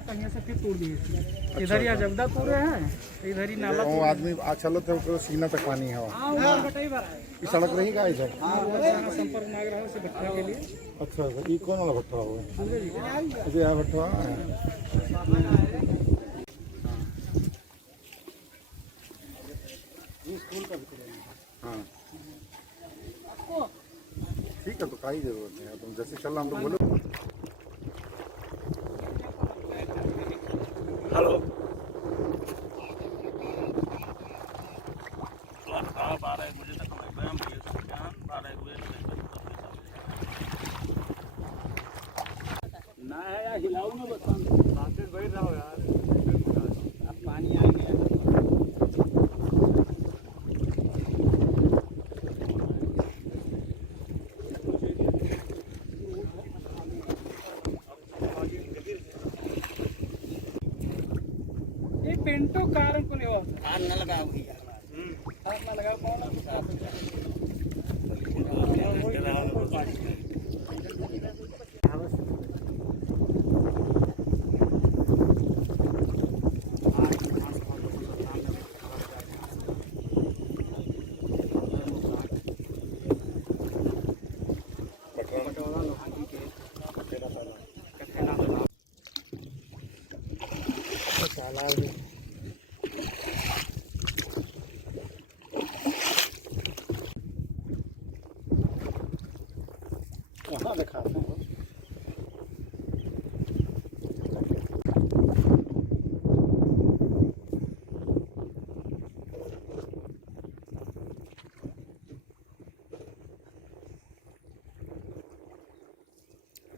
गांव का यहाँ से फिर तोड़ दिए। इधर ही अजबदा तोड़े हैं, इधर ही नाला वो आदमी चलो तो सीना तक पानी है। हाँ ऊपर गटाई भरा है। ये सड़क नहीं का है संपर्क नाग रहा है उसे भट्टा के लिए। अच्छा ये कौन वाला भट्टा हुआ है? अच्छा यह भट्टा हाँ ठीक है। तो का ही जरूरत है, तुम जैसे चल रहा हम तो बोलो। हेलो 12 बजे तक मैं 12 बजे ना है यार, हिलाओ ना बस बैठ रहा हो यार। अब पानी आ गया। ये पेंटो कारण को नहीं हुआ हाथ न लगाओ भैया, हाथ ना लगा कौन वहाँ दिखाते हैं।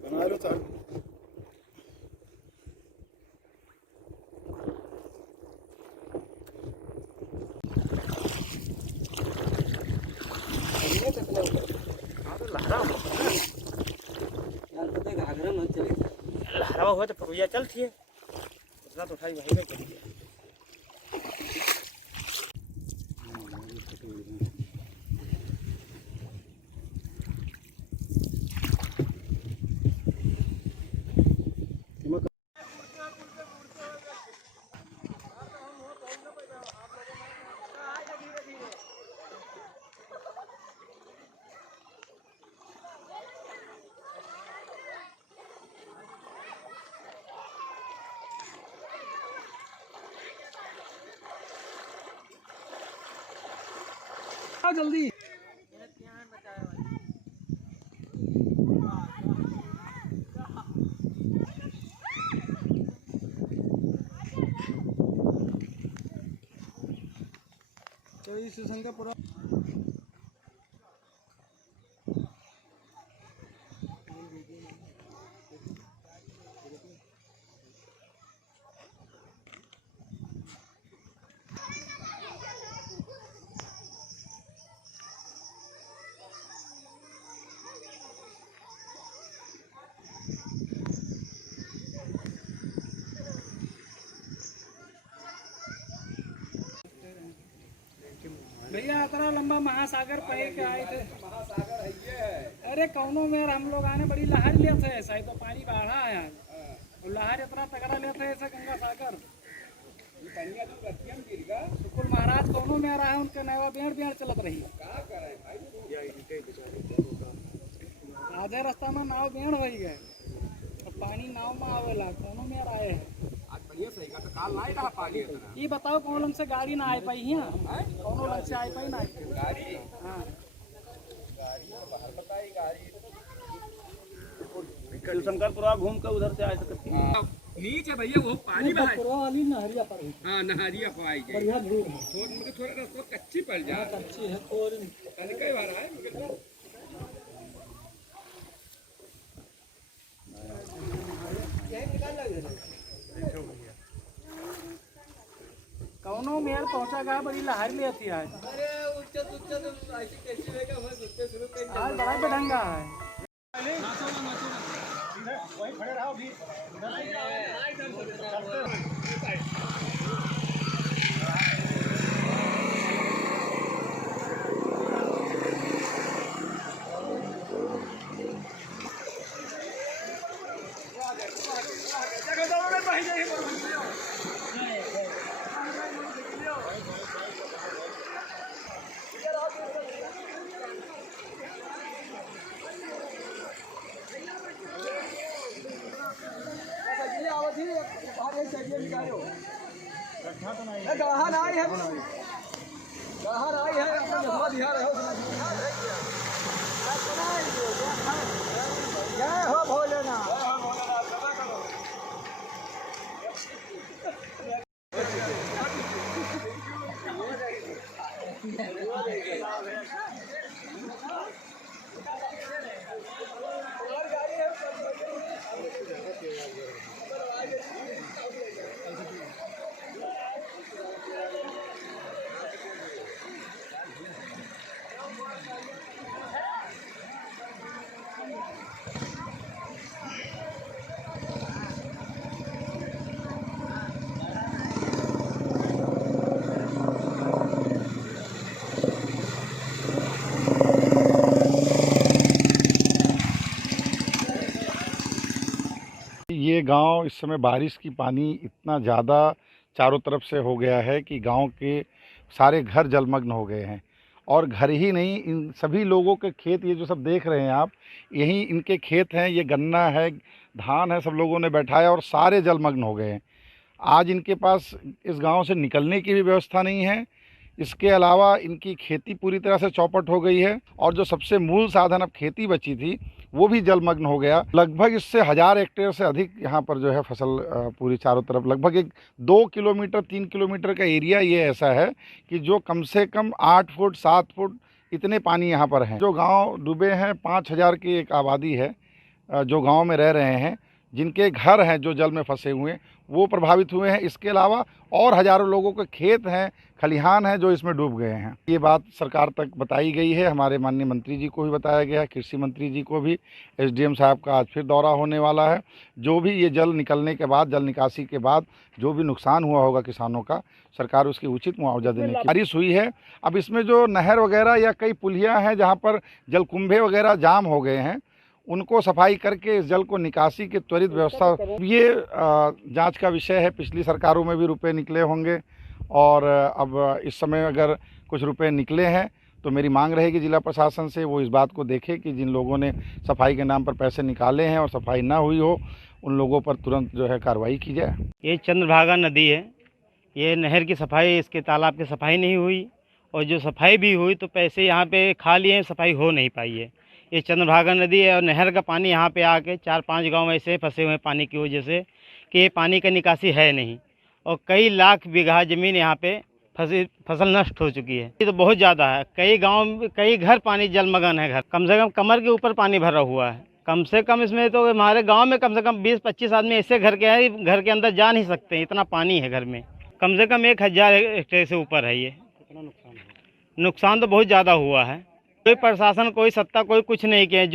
बना लो चाल। लहरा हुआ तो परुया चलती है उतना तो उठाई वही में चली है। जल्दी पूरा भैया इतना लंबा महासागर पहे के आए थे। महासागर है ये। अरे कौनो में हम लोग आने बड़ी लहर ले थे, ऐसा ही तो पानी बढ़ा है और लहर इतना तगड़ा ले थे ऐसा गंगा सागर। सुकुल महाराज कौनो में आ रहा है, उनके नवा बेड़ बेड़ चलत रही। आधे रास्ता में नाव बेड़ हो गए और पानी नाव में आवेला कौनो में आए है। ये बताओ कौन लंग से गाड़ी ना आ पाई है, कौन लंग से आ पाई ना गाड़ी। हाँ शंकरपुरा घूम के उधर से आ सकती है। नीचे भैया वो पानी वाली नहरिया पर। हाँ नहरिया पर आई गई। बढ़िया दूर है थोड़ा रास्ता कच्ची पड़ जा। कच्ची है और कई बार आए मगर कौनो मेयर पहुंचा गा बड़ी लहर ले आती है। अरे उच्च ऐसी कैसी रहेगा मैं सोचते शुरू कर आज बड़ा बेढंगा है। वहीं खड़े रहो भी। जय हो भोलेनाथ। ये गांव इस समय बारिश की पानी इतना ज़्यादा चारों तरफ से हो गया है कि गांव के सारे घर जलमग्न हो गए हैं। और घर ही नहीं, इन सभी लोगों के खेत, ये जो सब देख रहे हैं आप, यही इनके खेत हैं। ये गन्ना है, धान है, सब लोगों ने बैठाया और सारे जलमग्न हो गए हैं। आज इनके पास इस गांव से निकलने की भी व्यवस्था नहीं है। इसके अलावा इनकी खेती पूरी तरह से चौपट हो गई है और जो सबसे मूल साधन अब खेती बची थी वो भी जलमग्न हो गया। लगभग इससे 1000 हेक्टेयर से अधिक यहाँ पर जो है फसल पूरी चारों तरफ लगभग एक 2 किलोमीटर 3 किलोमीटर का एरिया ये ऐसा है कि जो कम से कम 8 फुट 7 फुट इतने पानी यहाँ पर हैं। जो गांव डूबे हैं, 5000 की एक आबादी है जो गांव में रह रहे हैं, जिनके घर हैं जो जल में फंसे हुए हैं वो प्रभावित हुए हैं। इसके अलावा और हज़ारों लोगों के खेत हैं, खलिहान हैं जो इसमें डूब गए हैं। ये बात सरकार तक बताई गई है, हमारे माननीय मंत्री जी को भी बताया गया है, कृषि मंत्री जी को भी। एसडीएम साहब का आज फिर दौरा होने वाला है। जो भी ये जल निकलने के बाद, जल निकासी के बाद जो भी नुकसान हुआ होगा किसानों का, सरकार उसकी उचित मुआवजा देने की बारिश हुई है। अब इसमें जो नहर वगैरह या कई पुलियाँ हैं जहाँ पर जलकुंभे वगैरह जाम हो गए हैं, उनको सफाई करके इस जल को निकासी की त्वरित व्यवस्था, ये जांच का विषय है। पिछली सरकारों में भी रुपए निकले होंगे और अब इस समय अगर कुछ रुपए निकले हैं तो मेरी मांग रहेगी जिला प्रशासन से वो इस बात को देखे कि जिन लोगों ने सफाई के नाम पर पैसे निकाले हैं और सफाई ना हुई हो, उन लोगों पर तुरंत जो है कार्रवाई की जाए। ये चंद्रभागा नदी है, ये नहर की सफाई, इसके तालाब की सफाई नहीं हुई और जो सफाई भी हुई तो पैसे यहाँ पे खा लिए हैं, सफाई हो नहीं पाई है। ये चंद्रभागा नदी है और नहर का पानी यहाँ पे आके 4-5 गांव ऐसे फंसे हुए हैं पानी की वजह से कि ये पानी का निकासी है नहीं और कई लाख बीघा ज़मीन यहाँ पे फसल नष्ट हो चुकी है। ये तो बहुत ज़्यादा है, कई गांव कई घर पानी जलमग्न है, घर कम से कम कमर के ऊपर पानी भरा हुआ है। कम से कम इसमें तो हमारे गांव में कम से कम 20-25 आदमी ऐसे घर के हैं, घर के अंदर जा नहीं सकते, इतना पानी है घर में। कम से कम 1000 हेक्टेयर से ऊपर है। ये कितना नुकसान तो बहुत ज़्यादा हुआ है। कोई प्रशासन, कोई सत्ता, कोई कुछ नहीं किया।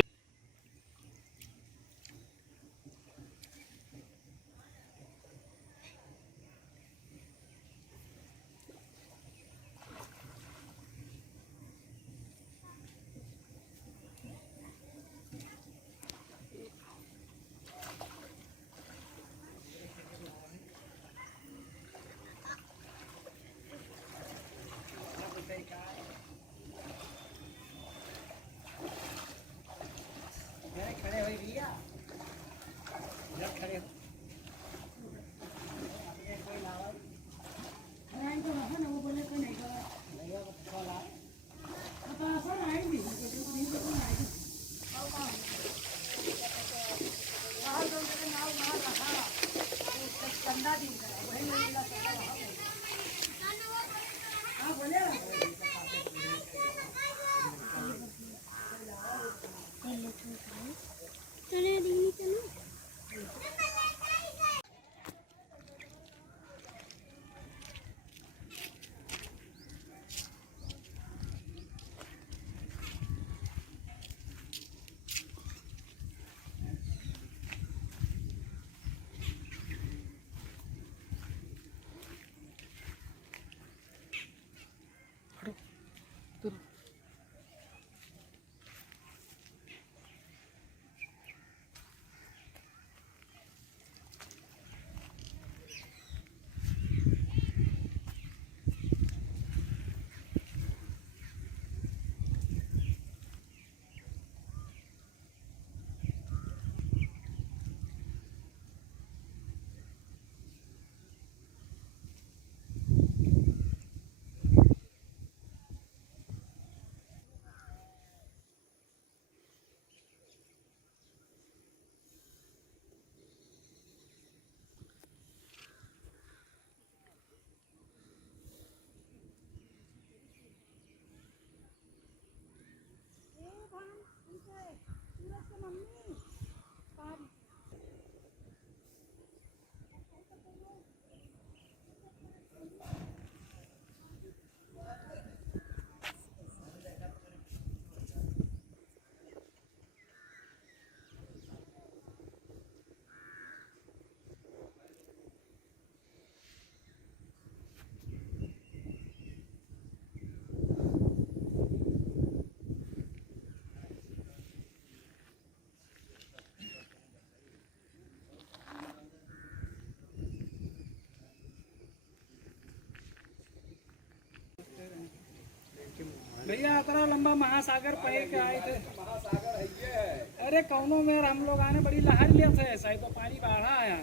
भैया इतना लंबा महासागर पहे के आए थे। महासागर है ये है। अरे कौनो में हम लोग आने बड़ी लहर लेते हैं, शायद तो पानी बाढ़ा आया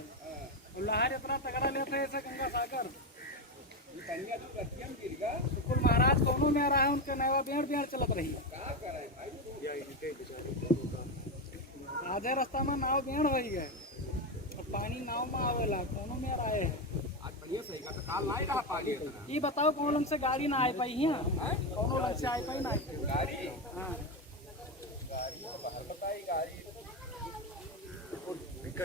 और लहर इतना तगड़ा लेते हैं ऐसे गंगा सागर। ये कन्या जो रतियम गिर गया शुक्र महाराज कौनो में रहा है, उनके नवा बेड़ बेड़ चलत रही क्या करे भाई। आधे रास्ता में नाव बेड़ हो गए और पानी नाव में आवेला कौनो में आए है। आज बढ़िया सही का तो काल नहीं रहा पानी इतना। ये बताओ कौन लंग से गाड़ी ना आ पाई है, कौनो लंग से आ पाई ना गाड़ी हाँ। बताई गाड़ी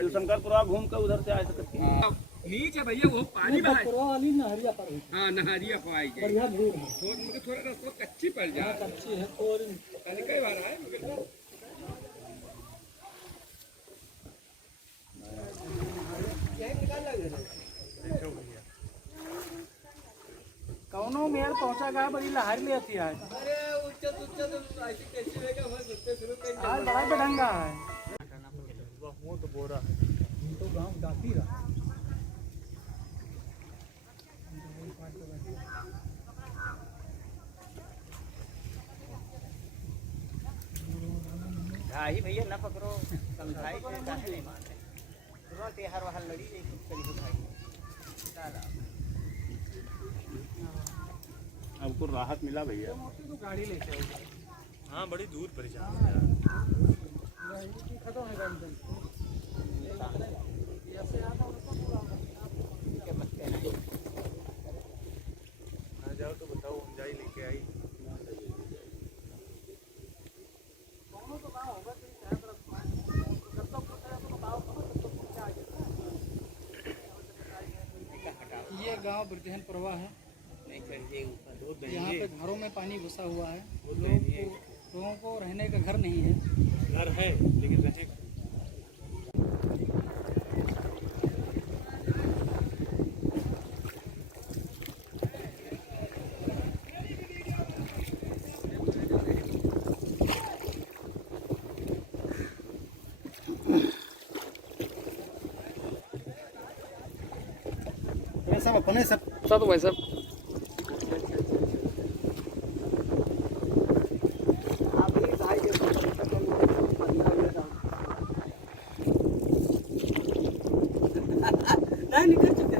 शंकरपुरा घूम कर उधर से आ सकती है। नीचे भैया वो पानी में वाली नहरिया पर हाँ नहारिया पाई गई। बढ़िया दूर है, मुझे थोड़ा रास्ता कच्ची पड़ जाए। अच्छी है और कल कई बार आए मगर कौनो मेल पहुंचा गा बड़ी लहर ले आती है अरे उच्च ऐसी कैसी रहेगा मैं सुनते शुरू में आज बड़ा बेढंगा है। ढाई भैया ना पकड़ो, समझाई के काहे नहीं मानते, तुरंत ये हर वहल लड़ी एक करी हो भाई। आपको राहत मिला भैया? तो गाड़ी लेके आओ। हाँ बड़ी दूर परेशान खत्म है गाड़ी ऐसे आता हूं आ जाओ तो बताओ, हम जाई लेके आई। कौनो तो गाँव होगा कि चाहे तरफ जब तक पूछा तो बताओ कहाँ तक तो पहुंचा आगे। ये गांव ब्रजहन प्रवाह है, यहाँ पे घरों में पानी घुसा हुआ है, लोगों को रहने का घर नहीं है। घर है लेकिन रहे सब अपने सब भाई सब नहीं निकल चुके